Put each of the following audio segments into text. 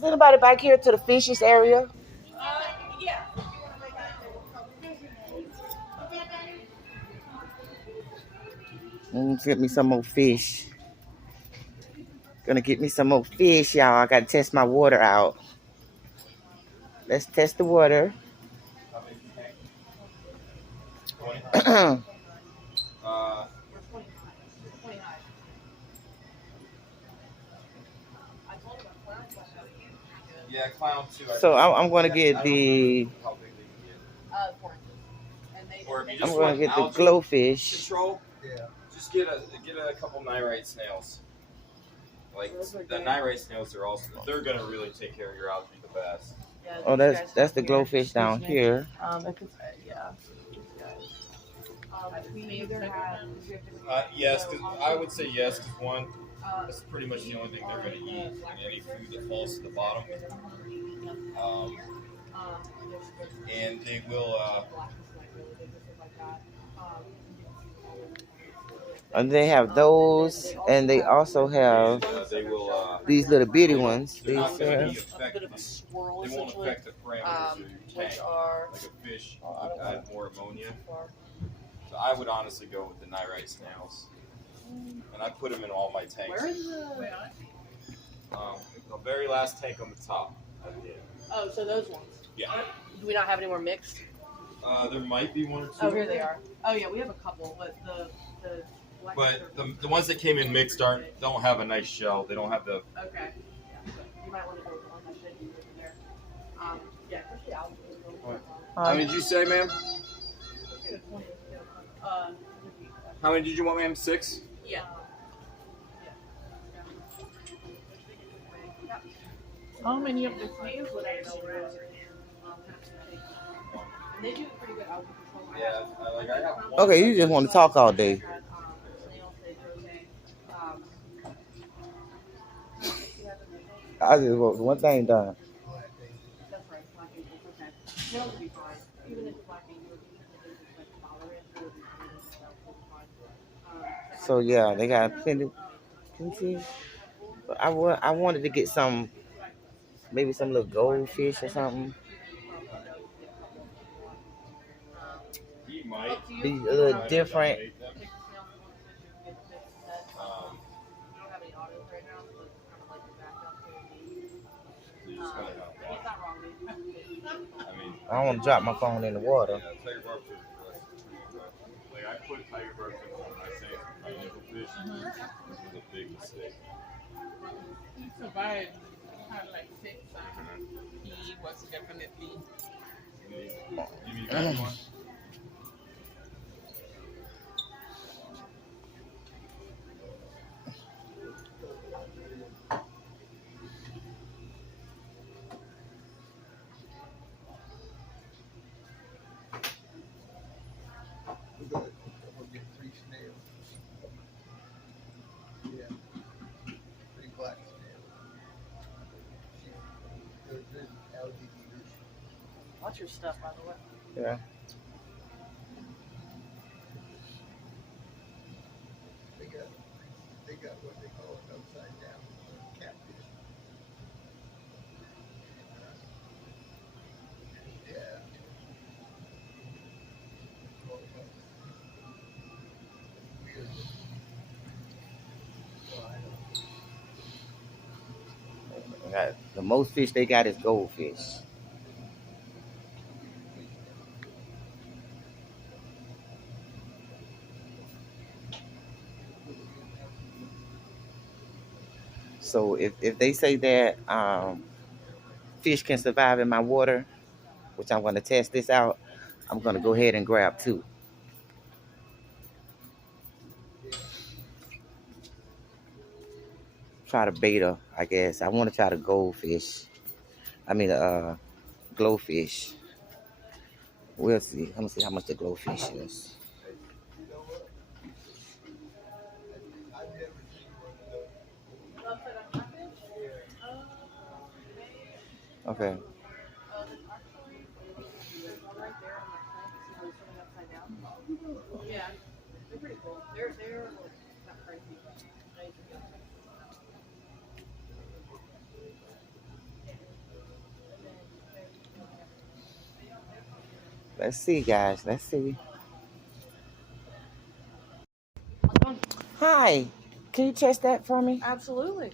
Is anybody back here to the fishes area? Get me some more fish. Gonna get me some more fish, y'all. I gotta test my water out. Let's test the water. Yeah, clown too. So I'm gonna get the. I'm gonna get the glowfish. Control. Yeah. Just get a couple nyrite snails. Like the nyrite snails are also they're gonna really take care of your algae the best. Oh, that's the glowfish down here. Yeah. We either Yes, cause I would say yes, because one, that's pretty much the only thing they're gonna eat in any food that falls to the bottom. And they will. And they have those, and they also have They will. these little bitty ones. They're not going to be a bit of a affected. swirl, They won't affect the parameters of your tank. Like a fish would add more ammonia. So I would honestly go with the nyrite snails, and I put them in all my tanks. Where is the? The very last tank on the top. Oh, so those ones. Yeah. Do we not have any more mixed? There might be one or two. Oh, here they are. Oh yeah, we have a couple, but the. But the ones that came in mixed don't have a nice shell. They don't have the. Okay. Yeah, so you might want to go with the ones I said you over there. Yeah, especially algae. How many did you say, ma'am? How many did you want, ma'am? 6? Yeah. How many of the snails would I know? And they do pretty good algae control. Yeah, I have one. Okay, you just want to talk all day. I just want one thing done. That's right, blacking is okay. Snails will be fine. Even if it's blacking, you would just like tolerant, it would be fine. So yeah, they got plenty. But I wanted to get some, maybe some little goldfish or something. He might. Be a little different. I don't want to drop my phone in the water. Like I put tiger barb when I say nickelfish. This is a big mistake. He survived. He had like 6 and he was definitely. Give me that one. Watch your stuff, by the way. Yeah. They got what they call an upside down catfish. Yeah. The most fish they got is goldfish. So if they say that fish can survive in my water, which I'm going to test this out, I'm going to go ahead and grab 2. Try the beta, I guess. I want to try the goldfish. I mean, glowfish. We'll see. I'm going to see how much the glowfish is. Okay. Yeah, they're pretty cool. They're not crazy. Let's see, guys. Let's see. Hi. Can you test that for me? Absolutely.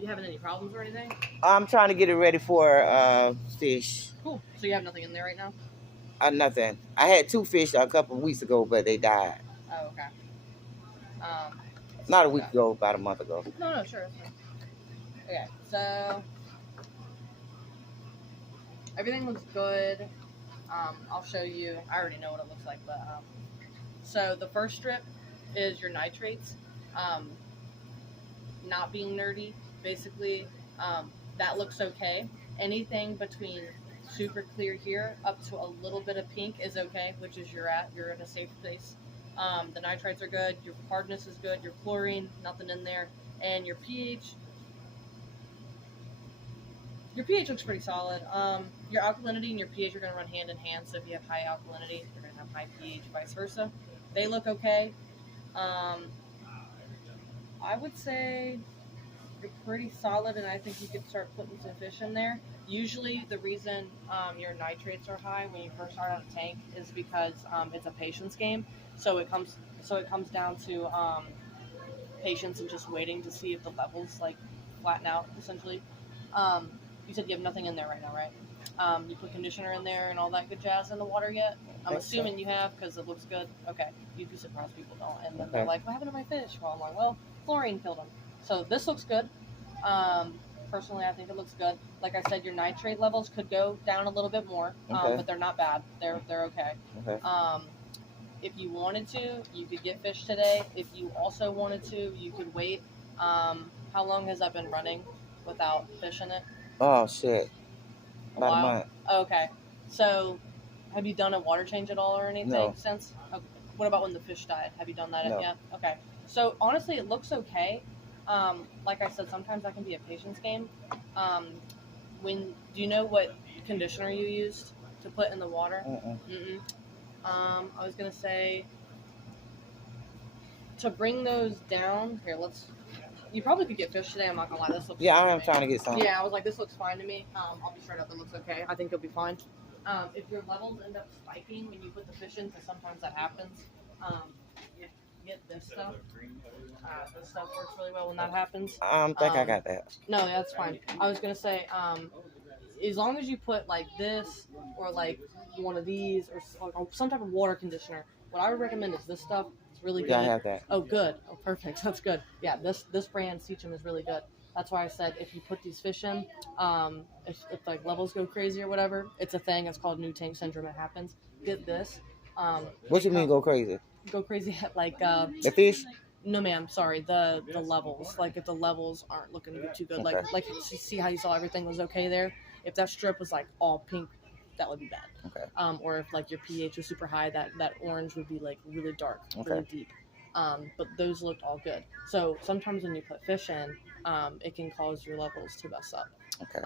You having any problems or anything? I'm trying to get it ready for fish. Cool. So you have nothing in there right now? Nothing. I had 2 fish a couple of weeks ago, but they died. Oh, okay. Not a week ago, about a month ago. No, sure. Okay, so everything looks good. I'll show you. I already know what it looks like, but so the first strip is your nitrates. Not being nerdy, basically, that looks okay. Anything between super clear here up to a little bit of pink is okay, which is you're in a safe place. The nitrites are good, your hardness is good, your chlorine, nothing in there, and your pH looks pretty solid. Your alkalinity and your pH are going to run hand in hand, so if you have high alkalinity, you're going to have high pH, vice versa. They look okay. I would say you're pretty solid, and I think you could start putting some fish in there. Usually the reason your nitrates are high when you first start out a tank is because it's a patience game. So it comes down to patience and just waiting to see if the levels like flatten out, essentially. You said you have nothing in there right now, right? You put conditioner in there and all that good jazz in the water yet? I'm assuming you have because it looks good. Okay, you'd be surprised people don't. And then they're like, what happened to my fish? Well, I'm like, well, chlorine killed them. So this looks good. Personally, I think it looks good. Like I said, your nitrate levels could go down a little bit more, but they're not bad. They're okay. If you wanted to, you could get fish today. If you also wanted to, you could wait. How long has that been running without fish in it? Oh, shit. About a month. Okay. So, have you done a water change at all or anything since? Okay. What about when the fish died? Have you done that yet? Okay. So, honestly, it looks okay. Like I said, sometimes that can be a patience game. Do you know what conditioner you used to put in the water? I was going to say, to bring those down, you probably could get fish today, I'm not going to lie. This looks fine I'm trying to get some. Yeah, I was like, this looks fine to me. I'll be straight up, it looks okay. I think you'll be fine. If your levels end up spiking when you put the fish in, because sometimes that happens, you get this stuff. This stuff works really well when that happens. I don't think I got that. No, that's fine. I was going to say, as long as you put like this or like one of these or some type of water conditioner, what I would recommend is this stuff. It's really good. Yeah, I have that. Oh, good. Oh, perfect. That's good. Yeah, this brand Seacham is really good. That's why I said if you put these fish in, if like levels go crazy or whatever, it's a thing. It's called new tank syndrome. It happens. Get this. What you mean go crazy? Go crazy at like the fish? No, ma'am. Sorry, the levels. Like if the levels aren't looking too good, Okay. like see how you saw everything was okay there. If that strip was like all pink, that would be bad. Okay. Or if like your pH was super high, that orange would be like really dark, really deep. But those looked all good. So sometimes when you put fish in, it can cause your levels to mess up. Okay.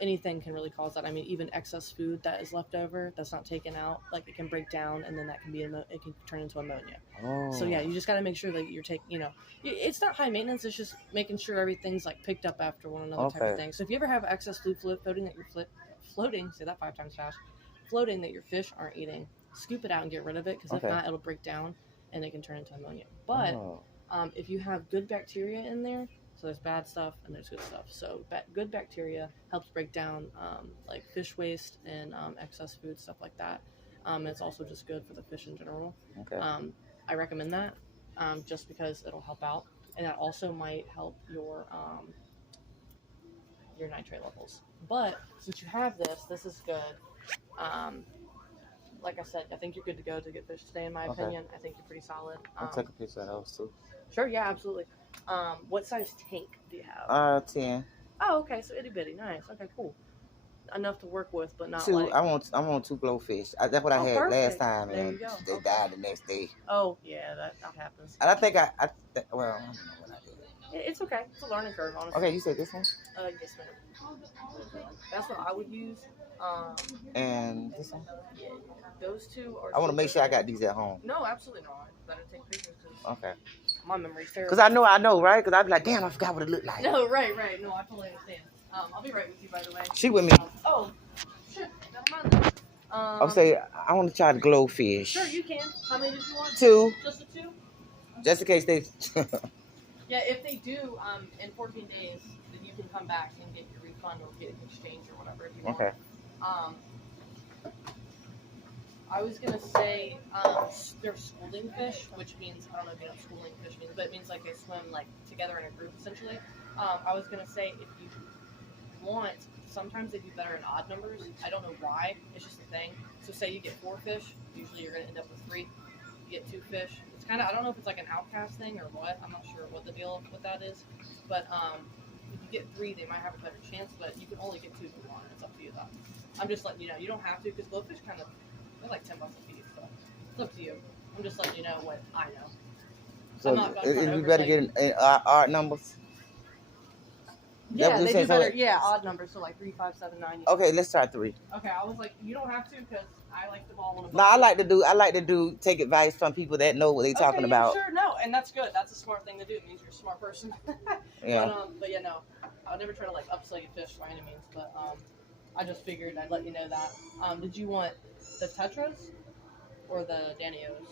Anything can really cause that. I mean, even excess food that is left over that's not taken out, like it can break down, and then that can it can turn into ammonia. Oh. So yeah, you just got to make sure that you're taking. It's not high maintenance. It's just making sure everything's like picked up after one another type of thing. So if you ever have excess food floating that you're floating, say that 5 times fast, floating that your fish aren't eating, scoop it out and get rid of it, because if not, it'll break down and it can turn into ammonia. But if you have good bacteria in there. So there's bad stuff and there's good stuff. So good bacteria helps break down like fish waste and excess food, stuff like that. It's also just good for the fish in general. Okay. I recommend that just because it'll help out, and that also might help your nitrate levels. But since you have this is good. Like I said, I think you're good to go to get fish today. In my opinion, I think you're pretty solid. I'll take a picture of those too. Sure, yeah, absolutely. What size tank do you have? 10. Oh, okay, so itty bitty, nice. Okay, cool. Enough to work with, but not 2. like. I want 2 glowfish. That's what I had perfect. last time, There and you go. they died the next day. Oh yeah, that happens. And I think well, I don't know what I did. It's okay. It's a learning curve, honestly. Okay, you said this one? Yes, ma'am. That's what I would use. And this one? Yeah, those two are. I want to make sure I got these at home. No, absolutely not. Better take pictures because Okay. my memory's terrible. Because I know, right? Because I'd be like, damn, I forgot what it looked like. No, right. No, I totally understand. I'll be right with you, by the way. She with me. Oh, shit. Never mind then. I'll say, I want to try the glowfish. Sure, you can. How many did you want? 2. Just the 2? Just in case they... Yeah, if they do, in 14 days, then you can come back and get your refund or get an exchange or whatever if you want. Okay. I was gonna say they're schooling fish, which means I don't know if you know what schooling fish means, but it means like they swim like together in a group essentially. I was gonna say if you want, sometimes they do better in odd numbers. I don't know why. It's just a thing. So say you get 4 fish, usually you're gonna end up with 3. You get 2 fish. It's kind of, I don't know if it's like an outcast thing or what. I'm not sure what the deal with that is. But if you get 3, they might have a better chance. But you can only get 2 if you want. It's up to you though. I'm just letting you know. You don't have to because glowfish kind of, they're like $10 a piece. So it's up to you. I'm just letting you know what I know. So you better get in odd numbers. Yeah, they do better. Yeah, odd numbers. So like 3, 5, 7, 9. Okay, let's try 3. Okay, I was like, you don't have to because I like the ball on the. No, I like to do take advice from people that know what they're talking about. Sure, no, and that's good. That's a smart thing to do. It means you're a smart person. Yeah. But yeah, no, I would never try to like upsell you fish by any means. But I just figured I'd let you know that. Did you want the tetras or the danios?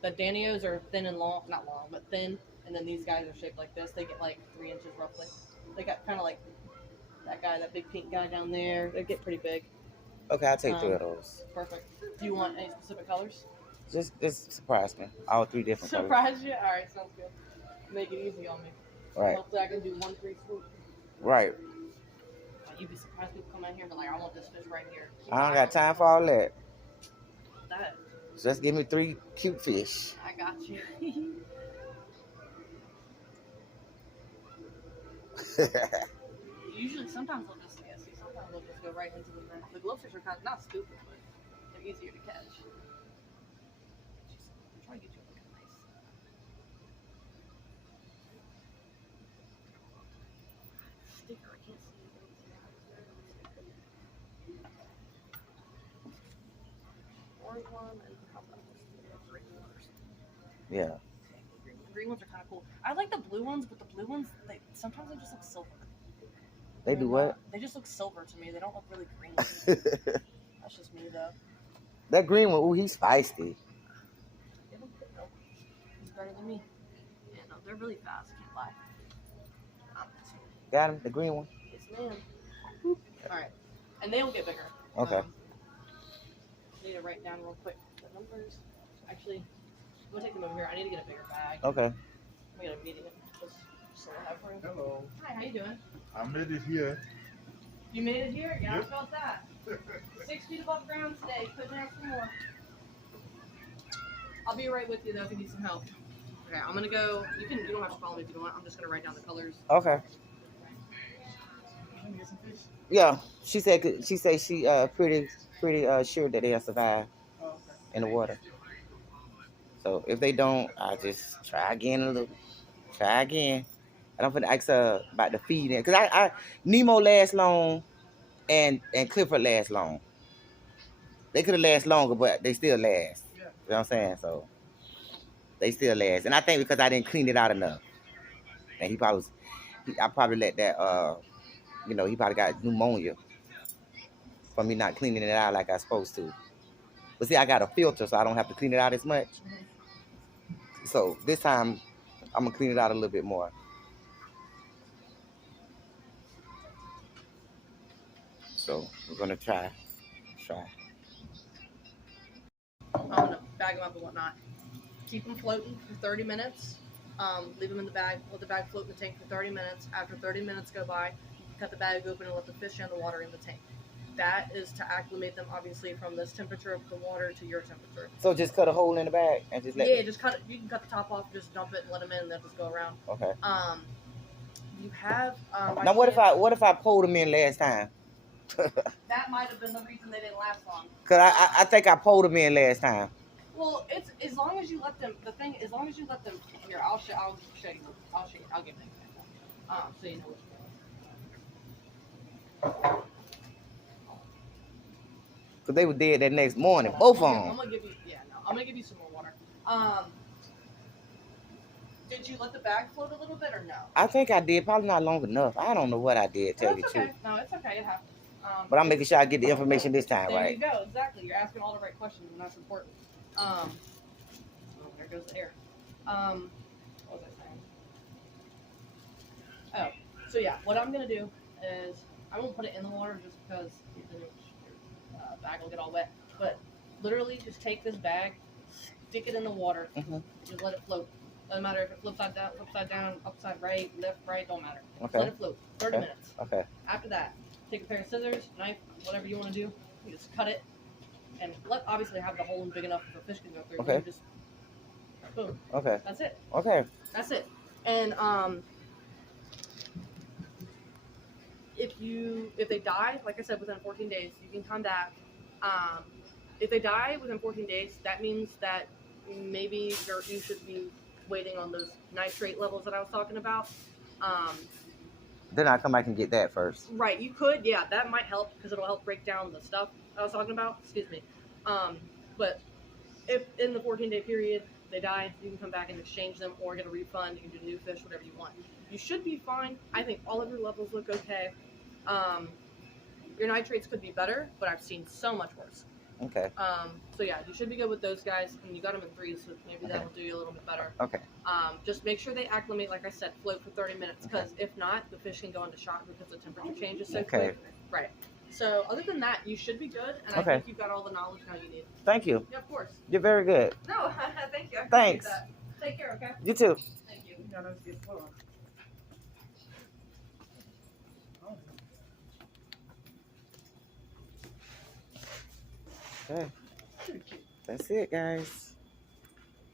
The danios are thin and long, not long, but thin, and then these guys are shaped like this. They get like 3 inches roughly. They got kind of like that guy, that big pink guy down there. They get pretty big. Okay, I'll take 3 of those. Perfect. Do you want any specific colors? Just surprise me. All 3 different colors. Surprise you? All right, sounds good. Make it easy on me. Right. Hopefully I can do 1 free swoop. Right. You'd be surprised people come in here and be like, I want this fish right here. I don't got time for all that. That. Just give me 3 cute fish. I got you. Usually, sometimes they'll just, sometimes they'll just go right into the net. The glowfish are kind of, not stupid, but they're easier to catch. I'm trying to get you like a nice sticker. I can't see it. Orange one and how about this green one or something? Yeah. The green ones are kind of cool. I like the blue ones, but the blue ones, sometimes they just look silver. They do what? They just look silver to me. They don't look really green. That's just me, though. That green one, ooh, he's feisty. He's better than me. Yeah, no, they're really fast. Can't lie. Got him, the green one. Yes, ma'am. All right, and they'll get bigger. Okay. Need to write down real quick the numbers. Actually, I'm gonna take them over here. I need to get a bigger bag. Okay. I'm gonna meet it. Just so I have room. Hello. Hi, how you doing? I made it here. You made it here? Yeah, Yep. I felt that. 6 feet above ground today. Couldn't ask for more. I'll be right with you though if you need some help. Okay, I'm gonna go. You don't have to follow me if you don't want. I'm just gonna write down the colors. Okay. Let me get some fish. Yeah, she said she pretty sure that they'll survive in the water. So if they don't, I just try again a little. Try again. I don't ask her about the feeding because I Nemo lasts long, and Clifford lasts long. They could have lasted longer, but they still last. Yeah. You know what I'm saying? So they still last, and I think because I didn't clean it out enough, and I probably let that he probably got pneumonia from me not cleaning it out like I was supposed to. But see, I got a filter, so I don't have to clean it out as much. So this time, I'm gonna clean it out a little bit more. So we're gonna try. I'm gonna bag them up and whatnot. Keep them floating for 30 minutes. Leave them in the bag. Let the bag float in the tank for 30 minutes. After 30 minutes go by, cut the bag open and let the fish and the water in the tank. That is to acclimate them, obviously, from this temperature of the water to your temperature. So just cut a hole in the bag and just let. Yeah, just cut it. You can cut the top off, just dump it, and let them in, and they'll just go around. Okay. You have. Now what if I pulled them in last time? That might have been the reason they didn't last long. Cause I think I pulled them in last time. Well, it's as long as you let them. The thing, as long as you let them. Here, I'll show you. I'll show you. I'll give you an example. So you know what's going on. Cause they were dead that next morning, both of I'm them. gonna give you. Yeah, no. I'm gonna give you some more water. Did you let the bag float a little bit or no? I think I did, probably not long enough. I don't know what I did. Tell you the truth. No, it's okay. It happens. But I'm making sure I get the information this time, there right? There you go. Exactly. You're asking all the right questions, and that's important. Oh, there goes the air. What was I saying? Oh, so yeah, what I'm gonna do is I won't put it in the water just because the bag will get all wet. But literally, just take this bag, stick it in the water, just let it float. Doesn't matter if it flips upside down, upside right, left, right, don't matter. Okay. Let it float. 30 minutes. Okay. After that, take a pair of scissors, knife, whatever you want to do. You just cut it, and obviously have the hole big enough for a fish can go through. Okay. You just boom. Okay. That's it. Okay. That's it. And if they die, like I said, within 14 days, you can come back. If they die within 14 days, that means that maybe you should be waiting on those nitrate levels that I was talking about. Then I come back and get that first. Right, you could, yeah, that might help because it'll help break down the stuff I was talking about. Excuse me. But if in the 14-day period they die, you can come back and exchange them or get a refund. You can do new fish, whatever you want. You should be fine. I think all of your levels look okay. Your nitrates could be better, but I've seen so much worse. Okay. So yeah, you should be good with those guys, and you got them in 3s, so maybe that'll do you a little bit better. Okay. Just make sure they acclimate, like I said, float for 30 minutes, because if not, the fish can go into shock because the temperature changes so quick. Right. So other than that, you should be good, and I think you've got all the knowledge now you need. Thank you. Yeah, of course. You're very good. No, thank you. I appreciate Thanks. that. Take care, okay? You too. Thank you. Okay. That's it, guys.